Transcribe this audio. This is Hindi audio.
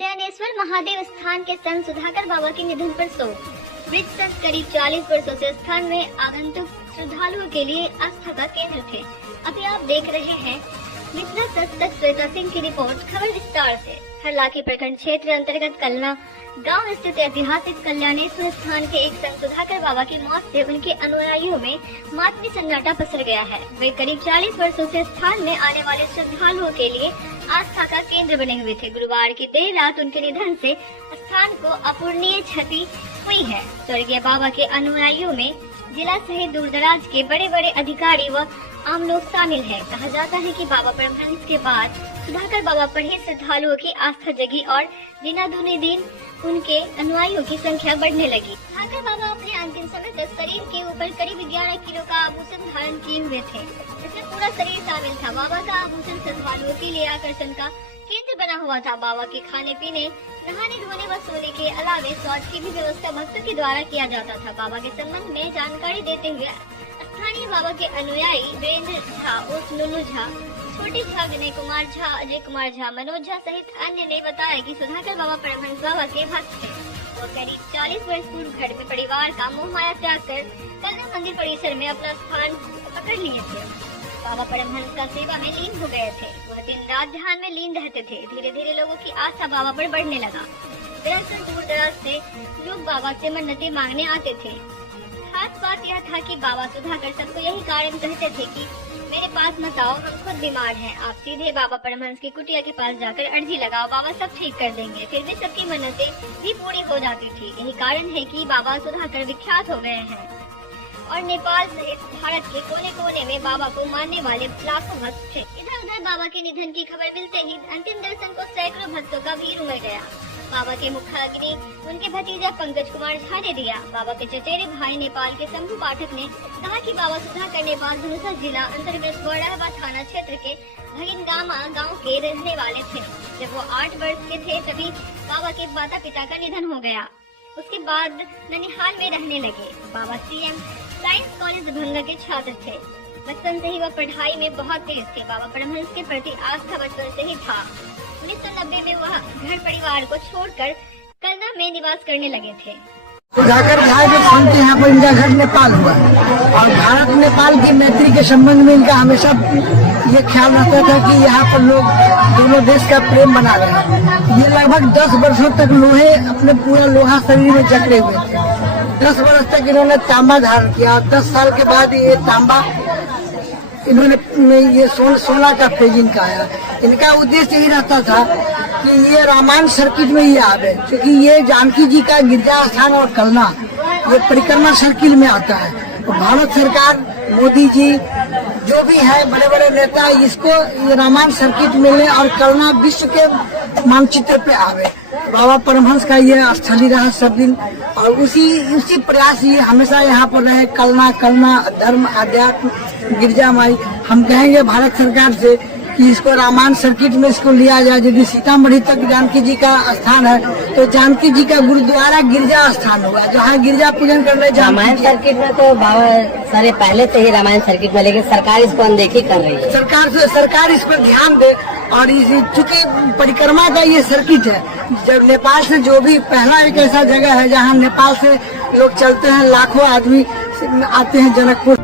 ज्ञानेश्वर महादेव स्थान के संत सुधाकर बाबा के निधन पर शोक। वृद्ध संत करीब 40 वर्षों से स्थान में आगंतुक श्रद्धालुओं के लिए आस्था का केंद्र थे। अभी आप देख रहे हैं मिथिला सच श्वेता सिंह की रिपोर्ट। खबर विस्तार से। हरलाखी प्रखंड क्षेत्र अंतर्गत कलना गांव स्थित ऐतिहासिक कल्याणेश्वर स्थान के एक संत सुधाकर बाबा की मौत से उनके अनुयायियों में मातमी सन्नाटा पसर गया है। वे करीब 40 वर्षों से स्थान में आने वाले श्रद्धालुओं के लिए आस्था का केंद्र बने हुए थे। गुरुवार की देर रात उनके निधन से स्थान को अपूरणीय क्षति हुई है। स्वर्गीय बाबा के अनुयायियों में जिला सहित दूरदराज के बड़े बड़े अधिकारी व आम लोग शामिल हैं। कहा जाता है कि बाबा परमहंस के बाद सुधाकर बाबा पर ही श्रद्धालुओं की आस्था जगी और दिनादुने दिन उनके अनुयायियों की संख्या बढ़ने लगी। सुधाकर बाबा अपने अंतिम समय तक शरीर के ऊपर करीब 11 किलो का आभूषण धारण किए हुए थे, जिसमें पूरा शरीर शामिल था। बाबा का आभूषण श्रद्धालुओं के लिए आकर्षण का केंद्र बना हुआ था। बाबा के खाने पीने, नहाने धोने व सोने के अलावे शौच की भी व्यवस्था भक्तों के द्वारा किया जाता था। बाबा के संबंध में जानकारी देते हुए स्थानीय बाबा के अनुयायी वीरेंद्र झा उर्फ नुनू झा, छोटे झा, विनय कुमार झा, अजय कुमार झा, मनोज झा सहित अन्य ने बताया कि सुधाकर बाबा परमहंस बाबा के भक्त थे। वो करीब 40 वर्ष पूर्व घर में परिवार का मोह माया त्याग कर कलना मंदिर परिसर में अपना स्थान पकड़ लिए थे। बाबा परमहंस का सेवा में लीन हो गए थे। वह दिन रात ध्यान में लीन रहते थे। धीरे धीरे लोगों की आस्था बाबा पर बढ़ने लगा। दरअसल दूर दराज से लोग बाबा से मन्नतें मांगने आते थे। खास बात यह था कि बाबा सुधाकर सबको यही कारण कहते थे कि मेरे पास मत आओ, हम खुद बीमार हैं। आप सीधे बाबा परमहंस की कुटिया के पास जाकर अर्जी लगाओ, बाबा सब ठीक कर देंगे। फिर भी सबकी मन्नतें भी पूरी हो जाती थी। यही कारण है कि बाबा सुधाकर विख्यात हो गए हैं और नेपाल सहित भारत के कोने कोने में बाबा को मानने वाले लाखों भक्त थे। इधर उधर बाबा के निधन की खबर मिलते ही अंतिम दर्शन को सैकड़ों भक्तों का भीड़ उमड़ गया। बाबा के मुखाग्नि उनके भतीजा पंकज कुमार झा ने दिया। बाबा के चचेरे भाई नेपाल के शंभू पाठक ने कहा कि बाबा सुधाकर नेपाल धनुषा जिला अंतर्गत बड़ावा थाना क्षेत्र के भगिनगामा गांव के रहने वाले थे। जब वो 8 वर्ष के थे तभी बाबा के माता पिता का निधन हो गया। उसके बाद ननिहाल में रहने लगे। बाबा सीएम साइंस कॉलेज भंगा के छात्र थे। बचपन से ही वह पढ़ाई में बहुत तेज थे। बाबा परमहंस के प्रति आस्था बचपन से ही था। 1990 में वह घर परिवार को छोड़कर कलना में निवास करने लगे थे। सुधाकर भाई के सुनते यहाँ पर इनका घर नेपाल हुआ और भारत नेपाल की मैत्री के संबंध में इनका हमेशा ये ख्याल रहता था कि यहाँ पर लोग दोनों देश का प्रेम बना रहे। ये लगभग 10 वर्षों तक लोहे अपने पूरा लोहा शरीर में जकड़े हुए थे। 10 वर्ष तक इन्होंने तांबा धारण किया। 10 साल के बाद ये तांबा इन्होंने ये सोना का पेजिंग का आया। इनका उद्देश्य यही रहता था कि ये रामायण सर्किट में ही आवे, क्योंकि ये जानकी जी का गिरजा स्थान और कलना ये परिक्रमा सर्किल में आता है। तो भारत सरकार, मोदी जी, जो भी है बड़े बड़े नेता, इसको ये रामायण सर्किट मिले और कलना विश्व के मानचित्र पे आवे। बाबा परमहंस का ये स्थली रहा सब दिन और उसी प्रयास ये हमेशा यहाँ पर रहे। कलना धर्म, अध्यात्म, गिरजा माई। हम कहेंगे भारत सरकार से कि इसको रामायण सर्किट में इसको लिया जाए। यदि सीतामढ़ी तक जानकी जी का स्थान है तो जानकी जी का गुरुद्वारा गिरजा स्थान होगा, जहाँ गिरजा पूजन करने। रामायण सर्किट में तो बाबा सारे पहले से ही रामायण सर्किट में, लेकिन सरकार इसको अनदेखी कर रही है। सरकार इस पर ध्यान दे और चूँकि परिक्रमा का ये सर्किट है, जब नेपाल से जो भी पहला एक ऐसा जगह है जहाँ नेपाल से लोग चलते हैं, लाखों आदमी आते हैं जनकपुर।